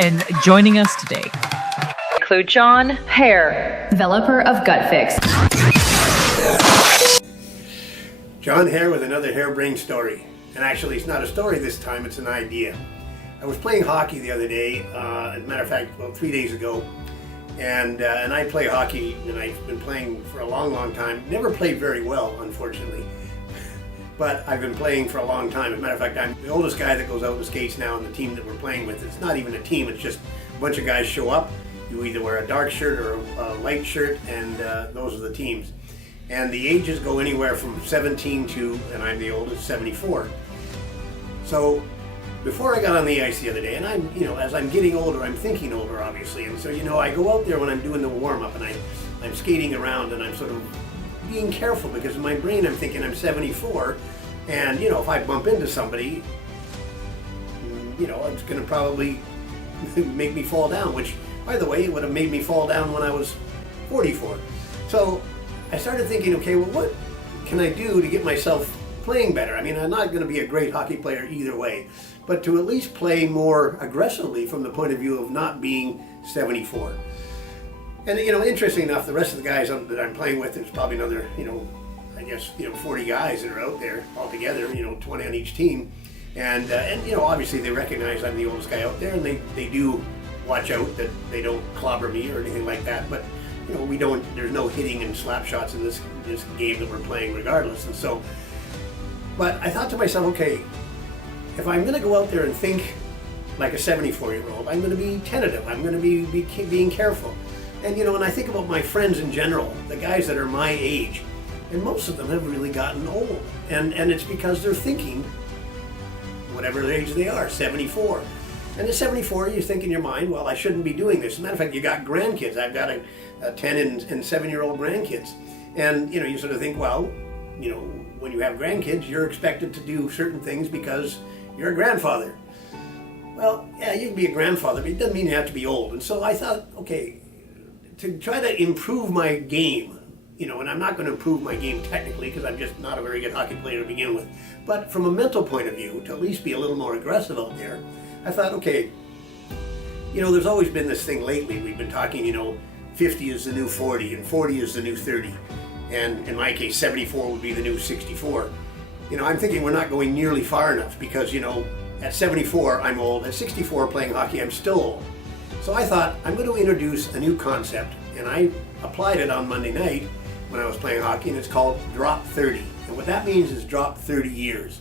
And joining us today include John Hare, developer of GUTFYX. John Hare with another harebrained story. And actually, it's not a story this time, it's an idea. I was playing hockey the other day, as a matter of fact, well, 3 days ago. And I play hockey, and I've been playing for a long, long time. Never played very well, unfortunately. But I've been playing for a long time. As a matter of fact, I'm the oldest guy that goes out and skates now on the team that we're playing with. It's not even a team, it's just a bunch of guys show up. You either wear a dark shirt or a light shirt, and those are the teams. And the ages go anywhere from 17 to, and I'm the oldest, 74. So before I got on the ice the other day, and I'm, as I'm getting older, I'm thinking older, obviously. And so, I go out there when I'm doing the warm-up, and I'm skating around, and I'm sort of being careful, because in my brain I'm thinking I'm 74, and if I bump into somebody, it's going to probably make me fall down, which, by the way, it would have made me fall down when I was 44. So I started thinking, okay, well, what can I do to get myself playing better? I mean, I'm not going to be a great hockey player either way, but to at least play more aggressively from the point of view of not being 74. And interesting enough, the rest of the guys that I'm playing with, there's probably another, I guess 40 guys that are out there altogether, 20 on each team, and obviously they recognize I'm the oldest guy out there, and they do watch out that they don't clobber me or anything like that. But there's no hitting and slap shots in this game that we're playing regardless. And so, but I thought to myself, okay, if I'm going to go out there and think like a 74-year-old, I'm going to be tentative. I'm going to be being careful. And and I think about my friends in general, the guys that are my age, and most of them have really gotten old. And it's because they're thinking, whatever age they are, 74. And at 74, you think in your mind, well, I shouldn't be doing this. As a matter of fact, you got grandkids. I've got a 10 and 7-year-old grandkids. And you sort of think, well, when you have grandkids, you're expected to do certain things because you're a grandfather. Well, yeah, you can be a grandfather, but it doesn't mean you have to be old. And so I thought, okay, to try to improve my game, and I'm not going to improve my game technically because I'm just not a very good hockey player to begin with, but from a mental point of view, to at least be a little more aggressive out there, I thought, okay, there's always been this thing lately. We've been talking, 50 is the new 40 and 40 is the new 30. And in my case, 74 would be the new 64. I'm thinking we're not going nearly far enough because, at 74, I'm old. At 64, playing hockey, I'm still old. So I thought, I'm going to introduce a new concept, and I applied it on Monday night when I was playing hockey, and it's called Drop 30. And what that means is drop 30 years,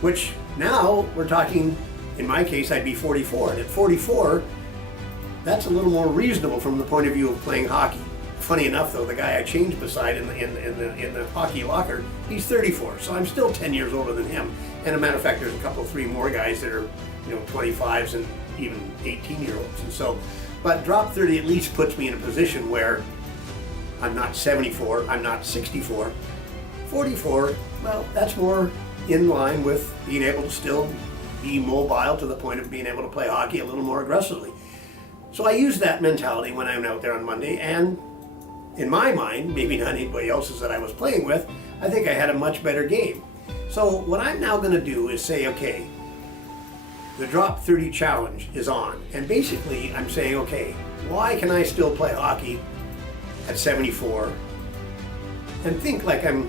which now we're talking, in my case, I'd be 44. And at 44, that's a little more reasonable from the point of view of playing hockey. Funny enough, though, the guy I changed beside in the hockey locker, he's 34, so I'm still 10 years older than him. And a matter of fact, there's a three more guys that are, 25s and even 18-year-olds. And so, but drop 30 at least puts me in a position where I'm not 74, I'm not 64. 44, well, that's more in line with being able to still be mobile to the point of being able to play hockey a little more aggressively. So I used that mentality when I went out there on Monday, and in my mind, maybe not anybody else's that I was playing with, I think I had a much better game. So what I'm now going to do is say, okay, the Drop 30 challenge is on. And basically I'm saying, okay, why can I still play hockey at 74 and think like I'm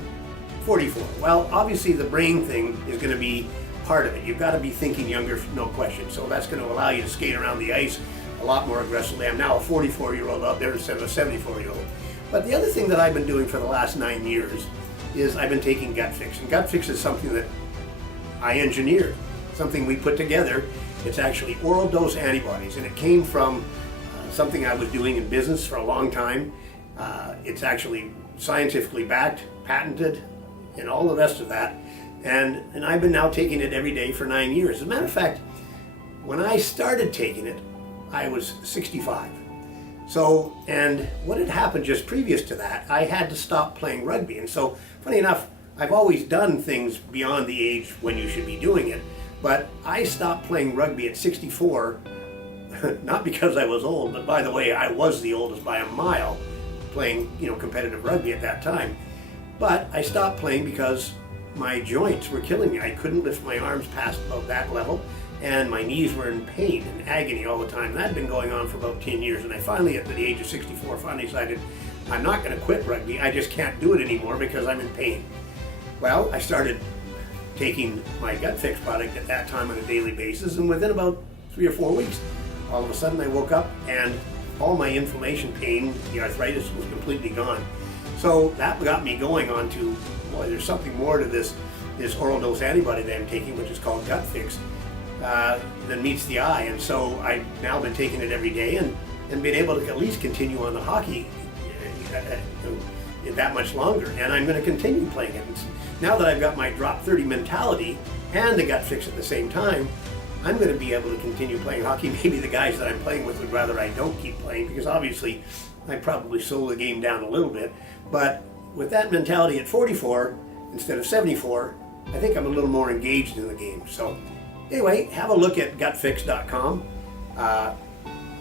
44? Well, obviously the brain thing is going to be part of it. You've got to be thinking younger, no question. So that's going to allow you to skate around the ice a lot more aggressively. I'm now a 44-year-old out there instead of a 74-year-old. But the other thing that I've been doing for the last 9 years is I've been taking GUTFYX. And GUTFYX is something that I engineered, something we put together. It's actually oral dose antibodies, and it came from something I was doing in business for a long time. It's actually scientifically backed, patented, and all the rest of that. And I've been now taking it every day for 9 years. As a matter of fact, when I started taking it, I was 65. So, and what had happened just previous to that, I had to stop playing rugby. And so, funny enough, I've always done things beyond the age when you should be doing it. But I stopped playing rugby at 64, not because I was old, but by the way, I was the oldest by a mile playing, competitive rugby at that time. But I stopped playing because my joints were killing me. I couldn't lift my arms past about that level, and my knees were in pain and agony all the time. That had been going on for about 10 years, and I finally, at the age of 64, finally decided I'm not going to quit rugby. I just can't do it anymore because I'm in pain. Well, I started taking my GUTFYX product at that time on a daily basis, and within about 3 or 4 weeks, all of a sudden I woke up and all my inflammation, pain, the arthritis was completely gone. So that got me going on to, boy, there's something more to this oral dose antibody that I'm taking, which is called GUTFYX, than meets the eye. And so I've now been taking it every day and been able to at least continue on the hockey that much longer. And I'm going to continue playing it. And now that I've got my drop 30 mentality and the GUTFYX at the same time, I'm going to be able to continue playing hockey. Maybe the guys that I'm playing with would rather I don't keep playing, because obviously I probably slow the game down a little bit. But with that mentality at 44 instead of 74, I think I'm a little more engaged in the game. So anyway, have a look at GUTFYX.com.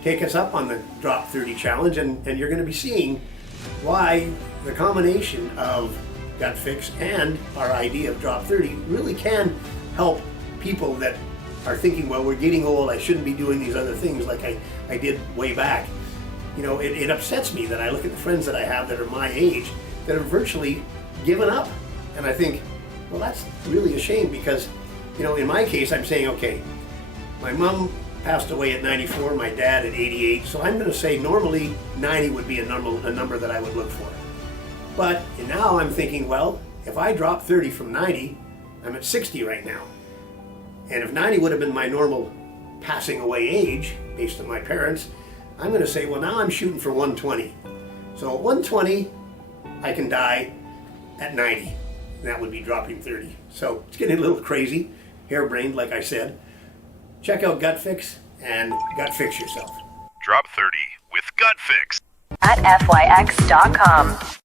Take us up on the Drop 30 challenge, and you're going to be seeing why the combination of GUTFYX and our idea of Drop 30 really can help people that are thinking, well, we're getting old, I shouldn't be doing these other things like I did way back. You know, it upsets me that I look at the friends that I have that are my age that have virtually given up. And I think, well, that's really a shame, because, you know, in my case, I'm saying, okay, my mom passed away at 94, my dad at 88, so I'm going to say normally 90 would be a number that I would look for. But now I'm thinking, well, if I drop 30 from 90, I'm at 60 right now. And if 90 would have been my normal passing away age, based on my parents, I'm going to say, well, now I'm shooting for 120. So at 120, I can die at 90. And that would be dropping 30. So it's getting a little crazy, harebrained, like I said. Check out GUTFYX and GUTFYX yourself. Drop 30 with GUTFYX at GUTFYX.com.